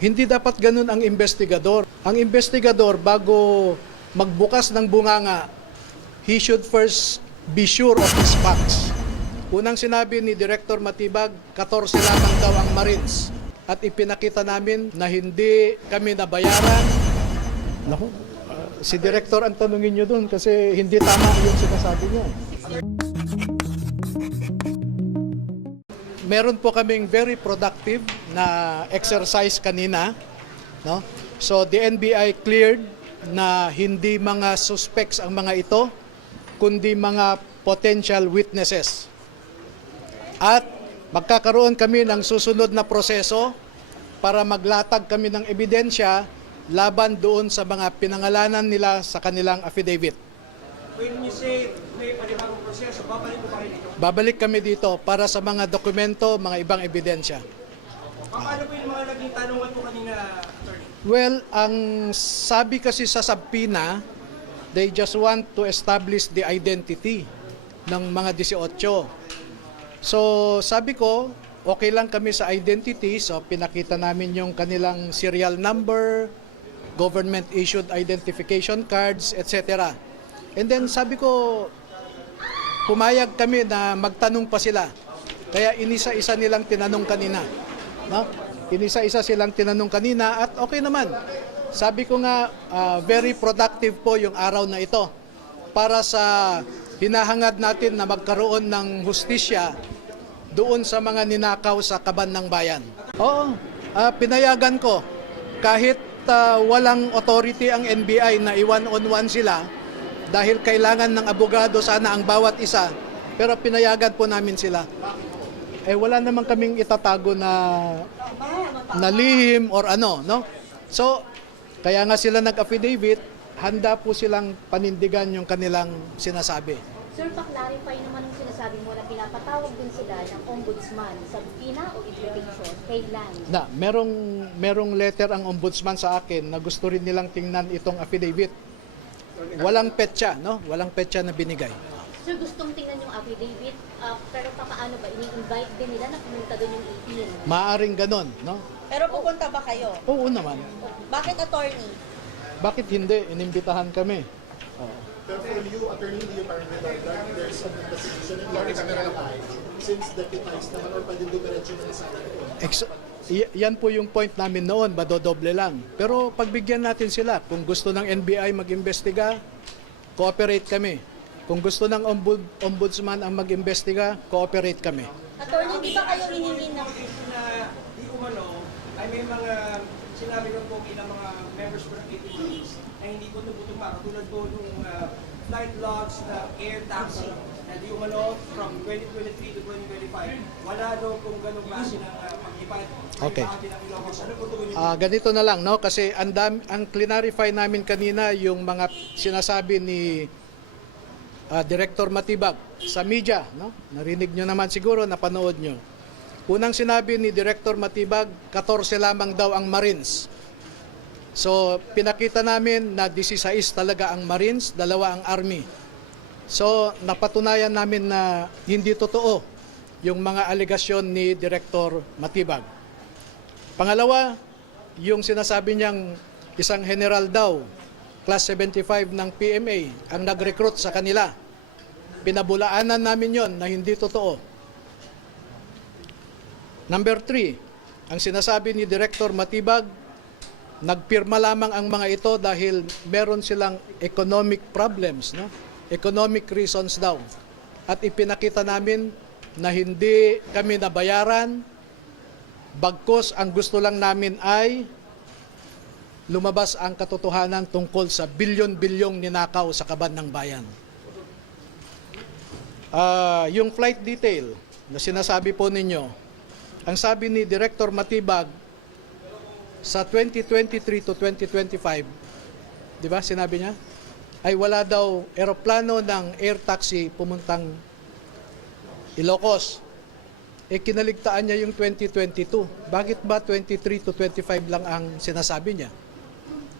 Hindi dapat ganun ang investigador. Ang investigador, bago magbukas ng bunganga, he should first be sure of his facts. Unang sinabi ni Director Matibag, 14 lamang daw ang Marines. At ipinakita namin na hindi kami nabayaran. Naku, si Director ang tanungin nyo doon kasi hindi tama yung sinasabi niya. Meron po kaming very productive na exercise kanina, no? So the NBI cleared na hindi mga suspects ang mga ito, kundi mga potential witnesses. At magkakaroon kami ng susunod na proseso para maglatag kami ng ebidensya laban doon sa mga pinangalanan nila sa kanilang affidavit. When you say may panibagong proseso, babalik ko ba kayo dito? Babalik kami dito para sa mga dokumento, mga ibang ebidensya. Paano po yung mga naging tanungan po kanina, attorney? Well, ang sabi kasi sa subpoena, they just want to establish the identity ng mga 18. So, sabi ko, okay lang kami sa identity. So, pinakita namin yung kanilang serial number, government-issued identification cards, etc. And then, sabi ko, pumayag kami na magtanong pa sila. Kaya inisa-isa nilang tinanong kanina. No? Inisa-isa silang tinanong kanina at okay naman. Sabi ko nga, very productive po yung araw na ito para sa hinahangad natin na magkaroon ng hustisya doon sa mga ninakaw sa kaban ng bayan. Oo, pinayagan ko. Kahit walang authority ang NBI na i-one-on-one sila, dahil kailangan ng abogado sana ang bawat isa, pero pinayagan po namin sila. Eh wala naman kaming itatago na lihim or ano, no? So, kaya nga sila nag-affidavit, handa po silang panindigan yung kanilang sinasabi. Sir, pa-clarify naman ang sinasabi mo na pinapatawag din sila ng ombudsman sa subpoena o invitation. Kailan? Na, merong letter ang ombudsman sa akin na gusto rin nilang tingnan itong affidavit. Walang petsa, no? Walang petsa na binigay. Sir, gustong tingnan yung affidavit, pero paano ba? Ini-invite din nila na pumunta doon yung 18? Maaring ganon, no? Pero pupunta ba kayo? Oo naman. Bakit attorney? Bakit hindi? Inimbitahan kami. Pero for you, attorney, do you currently that there's some investigation in your NBI since deputized naman or pwede dumiretso na sa atin? Yan po yung point namin noon, badodoble lang. Pero pagbigyan natin sila, kung gusto ng NBI mag-imbestiga, cooperate kami. Kung gusto ng ombudsman ang mag-imbestiga, cooperate kami. Attorney, di ba kayo hinihingi ng... Na di umano, ay may mga sinabi ng po ng mga members ko ng APDs na hindi po tumutumak. Tulad po nung flight logs na air taxi na di umano from 2023 to 2025. Wala daw kung ganong klase ng pag-ipad. Okay. Ano po tuloy Ganito na lang, no? Kasi ang clarify namin kanina yung mga sinasabi ni Director Matibag sa media, no? Narinig nyo naman siguro, napanood nyo. Unang sinabi ni Director Matibag, 14 lamang daw ang Marines. So, pinakita namin na 16 talaga ang Marines, 2 ang Army. So, napatunayan namin na hindi totoo yung mga alegasyon ni Director Matibag. Pangalawa, yung sinasabi niyang isang general daw, class 75 ng PMA, ang nag-recruit sa kanila. Pinabulaanan namin yon na hindi totoo. Number 3, ang sinasabi ni Director Matibag, nagpirma lamang ang mga ito dahil meron silang economic problems, no? Economic reasons daw. At ipinakita namin na hindi kami nabayaran, bagkus ang gusto lang namin ay lumabas ang katotohanan tungkol sa bilyon-bilyong ninakaw sa kaban ng bayan. Yung flight detail na sinasabi po ninyo, ang sabi ni Director Matibag, sa 2023 to 2025, di ba sinabi niya, ay wala daw eroplano ng air taxi pumuntang Ilocos. Kinaligtaan niya yung 2022. Bakit ba 23 to 25 lang ang sinasabi niya?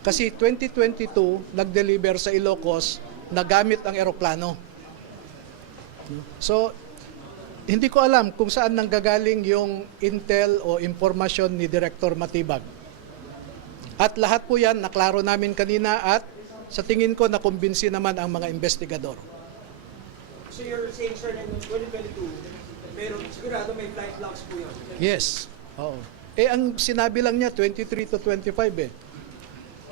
Kasi 2022, nag-deliver sa Ilocos na gamit ang eroplano. So, hindi ko alam kung saan nanggagaling yung intel o impormasyon ni Director Matibag. At lahat po yan, naklaro namin kanina at sa tingin ko, nakumbinsi naman ang mga investigador. So you're saying, sir, na noong 2022, pero sigurado may flight logs po yun. Yes. Oo. Ang sinabi lang niya, 23 to 25 eh.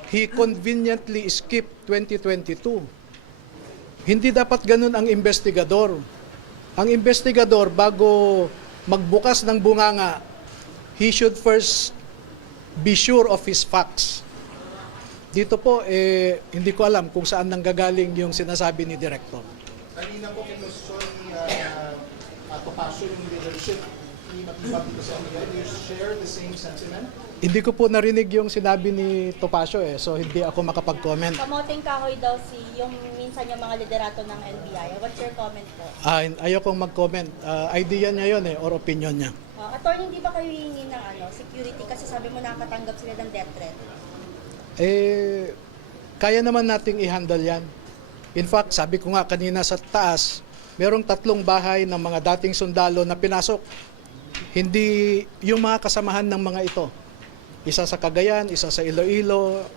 He conveniently skipped 2022. Hindi dapat ganun ang investigador. Ang investigador, bago magbukas ng bunganga, he should first be sure of his facts. Dito po, hindi ko alam kung saan nanggagaling yung sinasabi ni Director. Kanina po kinusyon ni Topacio yung leadership ni Matibag dito sa NBI. Do you share the same sentiment? Hindi ko po narinig yung sinabi ni Topacio so hindi ako makapag-comment. Kamoting kahoy daw yung minsan yung mga liderato ng NBI. What's your comment po? Ayokong mag-comment. Idea niya yun or opinion niya. Attorney, hindi ba kayo hihingi ng security kasi sabi mo nakakatanggap sila ng death threat? Kaya naman nating i-handle yan. In fact, sabi ko nga kanina sa taas, merong 3 bahay ng mga dating sundalo na pinasok. Hindi yung mga kasamahan ng mga ito. Isa sa Cagayan, isa sa Iloilo,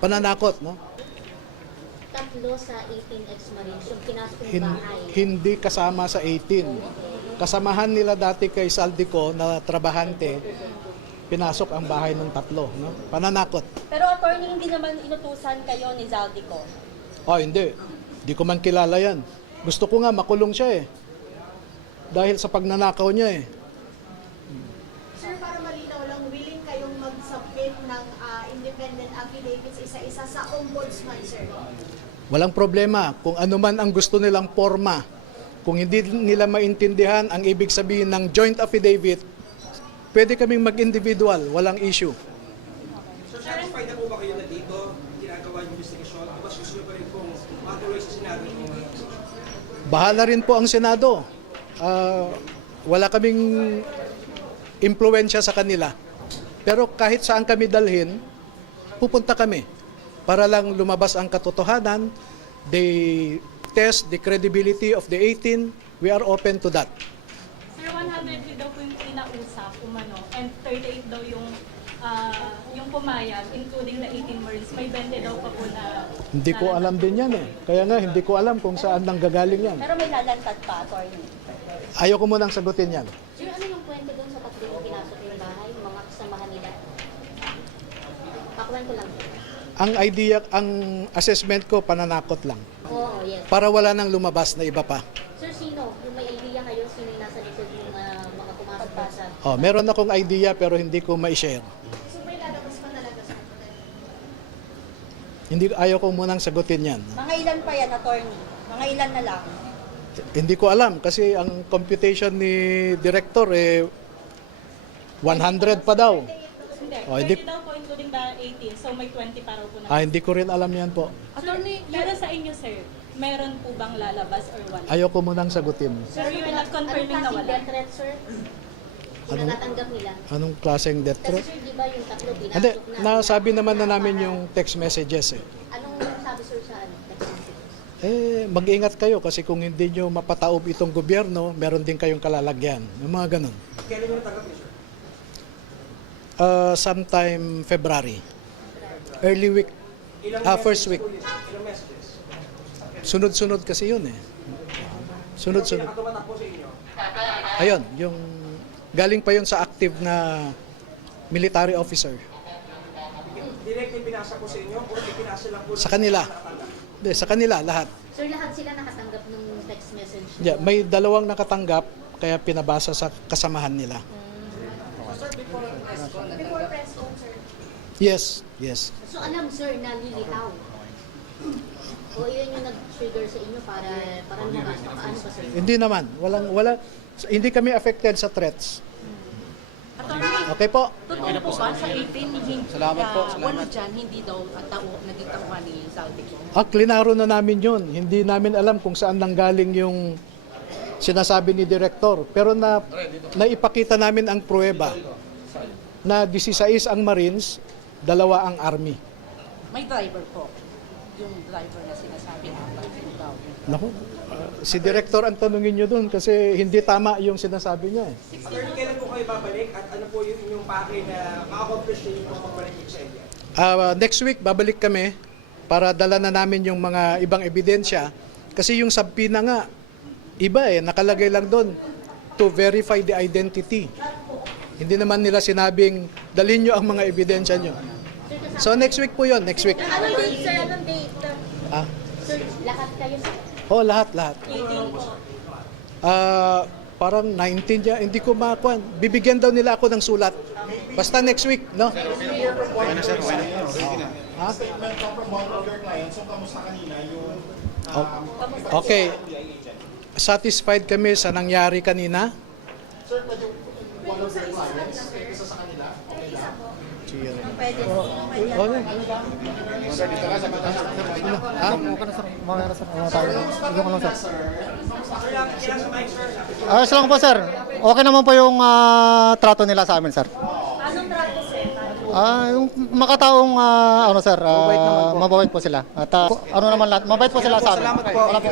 pananakot, no? 3 sa 18 ex-Marines yung pinasok ng bahay. Hindi kasama sa 18. Kasamahan nila dati kay Saldico na trabahante, pinasok ang bahay ng 3, no? Pananakot. Pero attorney, hindi naman inutusan kayo ni Zaldico. Hindi. Hindi ko man kilala yan. Gusto ko nga makulong siya dahil sa pagnanakaw niya Sir, para malinaw lang, willing kayong mag-submit ng independent affidavits isa-isa sa ombudsman, sir? Walang problema kung ano man ang gusto nilang forma. Kung hindi nila maintindihan ang ibig sabihin ng joint affidavit, pwede kaming mag-individual, walang issue. So satisfied na po ba kayo na dito ginagawa yung investigasyon? O mas gusto nyo pa rin kung matuloy sa Senado yung Bahala rin po ang Senado. Wala kaming impluensya sa kanila. Pero kahit saan kami dalhin, pupunta kami para lang lumabas ang katotohanan. They test the credibility of the 18. We are open to that. Sir, 100 daw po yung kinausap, and 38 daw yung pumayag, including the 18 Marines. May 20 daw pa po na... Hindi ko alam din yan Kaya nga, hindi ko alam kung saan nanggagaling yan. Pero may lalantad pa, attorney. Ayoko munang sagutin yan. Sir, ano yung kwento doon sa 3 yung pinasok yung bahay, yung mga kasamahan nila? Pakwento lang. Ang idea, ang assessment ko, pananakot lang. Oo, yes. Para wala nang lumabas na iba pa. Sir, sino? Yung may idea kayo, sino yung nasa likod yung mga pumasok pa sa... Meron akong idea pero hindi ko ma-share. So may lalabas pa talaga, sir? Ayaw ko munang sagutin yan. Mga ilan pa yan, attorney? Mga ilan na lang? Hindi ko alam kasi ang computation ni Director 100 pa daw. Hindi, 20 daw po including the 18, so may 20 pa raw po na. Hindi ko rin alam yan po. Attorney, pero sa inyo, sir, meron po bang lalabas or wala? Ayaw ko munang sagutin. Sir, you're not confirming na Anong wala? klaseng death threat, sir? Yung natanggap nila? Anong klaseng death Kasi threat? sir, di ba yung 3 pinasok Hindi, na? nasabi naman na namin yung text messages Anong sabi, sir, sa text messages? Mag-ingat kayo kasi kung hindi nyo mapataob itong gobyerno, meron din kayong kalalagyan. Yung mga ganun. kailan nyo natanggap yun, sir? Sometime February. Early week. First week. Ilang messages? Sunod-sunod kasi yun Sunod-sunod. Pinakatumatak po sa inyo. Ayun, yung galing pa yun sa active na military officer. Direct yung pinasa po sa inyo o ipinasa lang po Sa kanila. Hindi, sa kanila, lahat. Sir, lahat sila nakatanggap ng text message? Yeah, may 2 nakatanggap, kaya pinabasa sa kasamahan nila. Before press con, sir? Yes. So alam, sir, na lilitaw? O yun yung nag-trigger sa inyo para lumabas? Paano ba, sir? Hindi naman. Hindi kami affected sa threats. Attorney, Okay po? totoo po ba sa 18 hindi wala dyan, hindi daw naging tauhan ni Zaldico? Klinaro na namin yun. Hindi namin alam kung saan nanggaling yung sinasabi ni Director. Pero naipakita namin ang pruweba na 16 ang Marines, 2 ang Army. May driver po. yung driver na sinasabi apat daw. Naku, si Director ang tanungin nyo doon kasi hindi tama yung sinasabi niya eh. Attorney, kailan po kayo babalik at ano po yung inyong pake na ma-accomplish ninyo kung pagbalik niyo sa India? Next week, babalik kami para dala na namin yung mga ibang ebidensya. Kasi yung subpoena nga, iba eh, nakalagay lang doon to verify the identity. Hindi naman nila sinabing, dalhin nyo ang mga ebidensya nyo. So next week po yun, next week. Anong date, sir? Anong date? Ah, Sir, lahat kayo sir? oh, lahat. 18 po. Parang 19 niya, hindi ko makuan. Bibigyan daw nila ako ng sulat. Basta next week, no? Ha? Statement from one of your clients, so kamusta kanina yung Okay. Satisfied kami sa nangyari kanina. sir, pwede one of your clients, isa sa kanila, okay lang? Pwede po. Kailan sa mic, sir? Ayos lang po, sir. Okay naman po yung trato nila sa amin, sir. Anong trato, sir? Yung makataong sir, mababait po sila. At ano naman lahat, mabait po sila sa amin. Salamat po. Wala po.